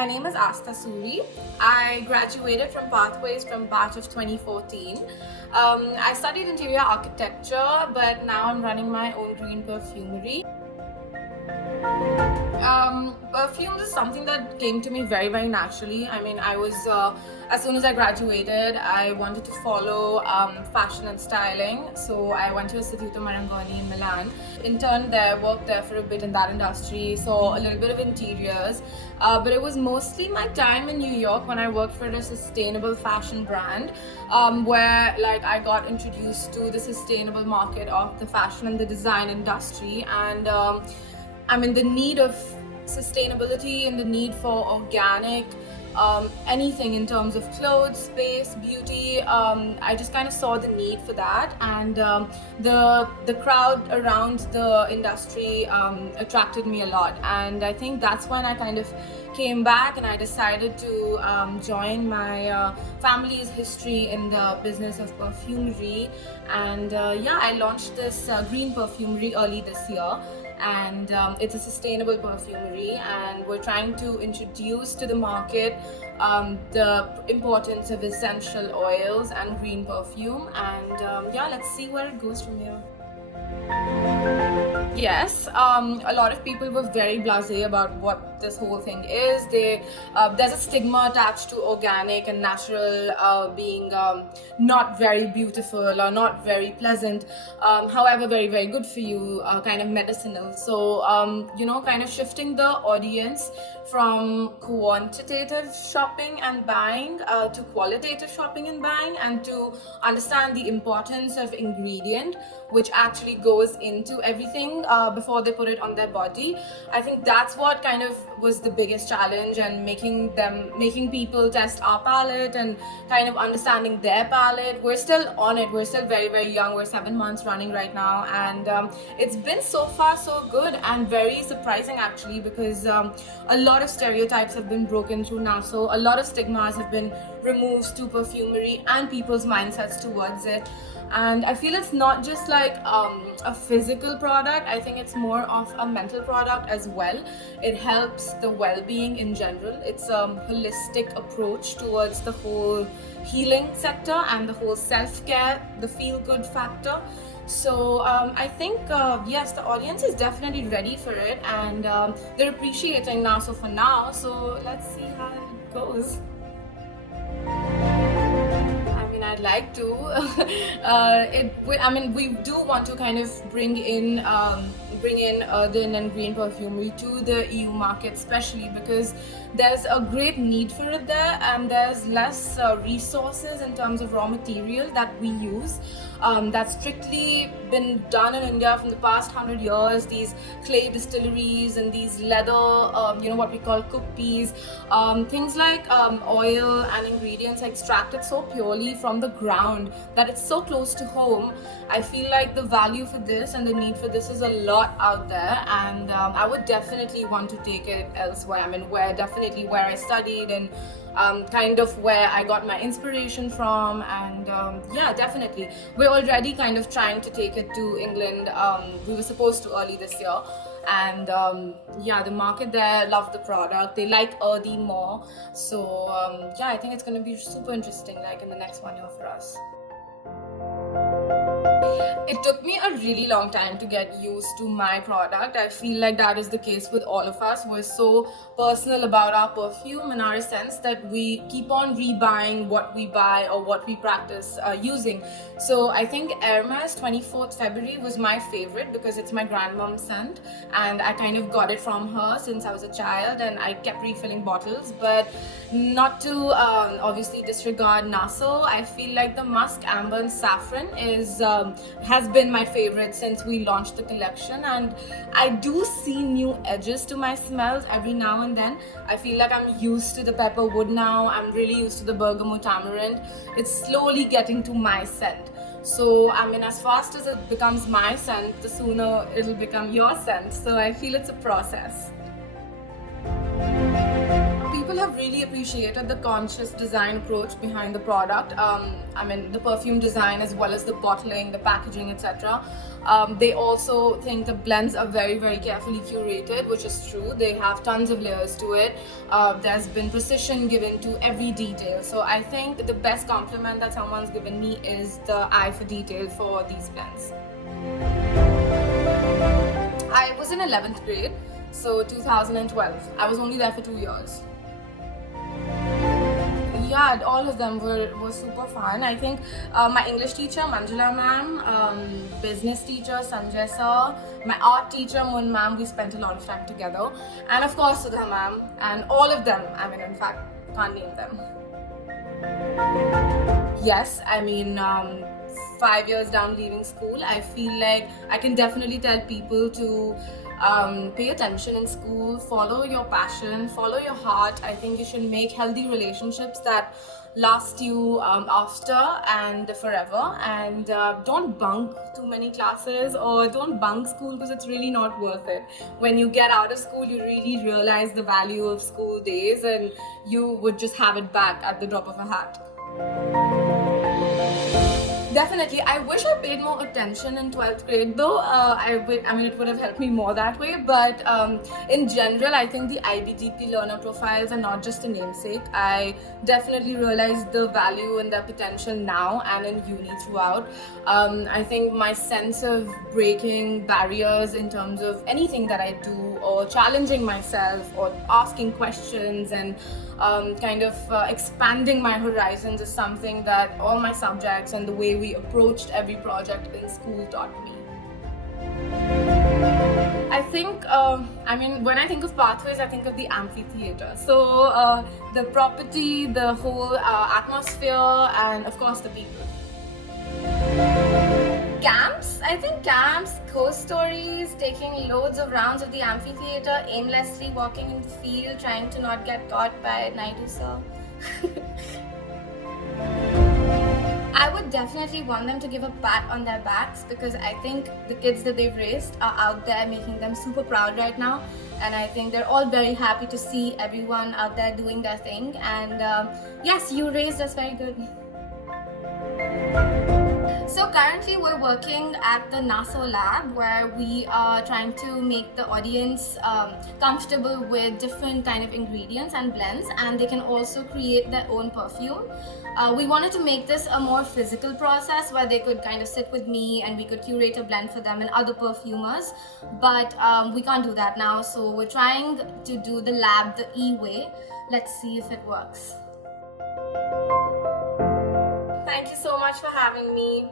My name is Asta Suri. I graduated from Pathways from batch of 2014. I studied interior architecture, but now I'm running my own green perfumery. Perfumes is something that came to me very, very naturally. I mean, as soon as I graduated, I wanted to follow fashion and styling. So I went to Istituto Marangoni in Milan. Interned there, worked there for a bit in that industry, saw a little bit of interiors. But it was mostly my time in New York when I worked for a sustainable fashion brand, where I got introduced to the sustainable market of the fashion and the design industry. And the need of sustainability and the need for organic, anything in terms of clothes, space, beauty. I just kind of saw the need for that, and the crowd around the industry attracted me a lot. And I think that's when I kind of came back and I decided to join my family's history in the business of perfumery. And I launched this green perfumery early this year. And it's a sustainable perfumery, and we're trying to introduce to the market the importance of essential oils and green perfume. And let's see where it goes from here. Yes, a lot of people were very blasé about what this whole thing is. There's a stigma attached to organic and natural being not very beautiful or not very pleasant. However, very, very good for you, kind of medicinal. So, kind of shifting the audience from quantitative shopping and buying to qualitative shopping and buying, and to understand the importance of ingredient which actually goes into everything before they put it on their body. I think that's what kind of was the biggest challenge, and making people test our palette and kind of understanding their palette. We're still on it. We're still very, very young. We're 7 months running right now, and it's been so far so good and very surprising actually, because a lot of stereotypes have been broken through now. So a lot of stigmas have been removed to perfumery and people's mindsets towards it. And I feel it's not just a physical product. I think it's more of a mental product as well. It helps the well-being in general. It's a holistic approach towards the whole healing sector and the whole self-care, the feel-good factor. So I think, yes, the audience is definitely ready for it, and they're appreciating now. So for now, so let's see how it goes. I'd like to. We do want to kind of bring in earthen and green perfumery to the EU market, especially because there's a great need for it there, and there's less resources in terms of raw material that we use. That's strictly been done in India from the past 100 years. These clay distilleries and these leather, what we call cookies, things like oil and ingredients are extracted so purely from the ground that it's so close to home. I feel like the value for this and the need for this is a lot out there, and I would definitely want to take it elsewhere. Definitely where I studied, and kind of where I got my inspiration from. And definitely we're already kind of trying to take it to England. We were supposed to early this year, and the market there loved the product. They like earthy more. So I think it's going to be super interesting in the next 1 year for us. It took me a really long time to get used to my product. I feel like that is the case with all of us. We're so personal about our perfume and our scents that we keep on rebuying what we buy or what we practice using. So I think Hermes 24th February was my favorite because it's my grandmom's scent, and I kind of got it from her since I was a child, and I kept refilling bottles. But not to obviously disregard Naso, I feel like the musk, amber and saffron has been my favorite since we launched the collection, and I do see new edges to my smells every now and then. I feel like I'm used to the pepper wood now. I'm really used to the bergamot tamarind. It's slowly getting to my scent. So as fast as it becomes my scent, the sooner it'll become your scent. So I feel it's a process. people have really appreciated the conscious design approach behind the product. I mean, the perfume design as well as the bottling, the packaging, etc. They also think the blends are very, very carefully curated, which is true. They have tons of layers to it. There's been precision given to every detail. So I think the best compliment that someone's given me is the eye for detail for these blends. I was in 11th grade, so 2012. I was only there for 2 years. Yeah, all of them were super fun. I think my English teacher, Manjula ma'am, business teacher, Sanjay sir, my art teacher, Mun ma'am, we spent a lot of time together. And of course, Sudha ma'am, and all of them, I mean, in fact, can't name them. Yes, I mean, 5 years down leaving school, I feel like I can definitely tell people to pay attention in school, follow your passion, follow your heart. I think you should make healthy relationships that last you after and forever, and don't bunk too many classes or don't bunk school, because it's really not worth it. When you get out of school, you really realize the value of school days, and you would just have it back at the drop of a hat. Definitely. I wish I paid more attention in 12th grade though. I mean, it would have helped me more that way. But in general, I think the IBGP learner profiles are not just a namesake. I definitely realize the value and the potential now and in uni throughout. I think my sense of breaking barriers in terms of anything that I do, or challenging myself, or asking questions, and kind of expanding my horizons is something that all my subjects and the way we approached every project in school taught me. I think, I mean, when I think of pathways, I think of the amphitheater. So the property, the whole atmosphere, and of course the people. Camps? I think camps, ghost stories, taking loads of rounds of the amphitheater, aimlessly walking in the field, trying to not get caught by Naidu sir. I would definitely want them to give a pat on their backs, because I think the kids that they've raised are out there making them super proud right now, and I think they're all very happy to see everyone out there doing their thing. And yes, you raised us very good. So currently we're working at the NASA lab, where we are trying to make the audience comfortable with different kind of ingredients and blends, and they can also create their own perfume. We wanted to make this a more physical process, where they could kind of sit with me and we could curate a blend for them and other perfumers, but we can't do that now, so we're trying to do the lab the E-way. Let's see if it works. Thank you so much for having me.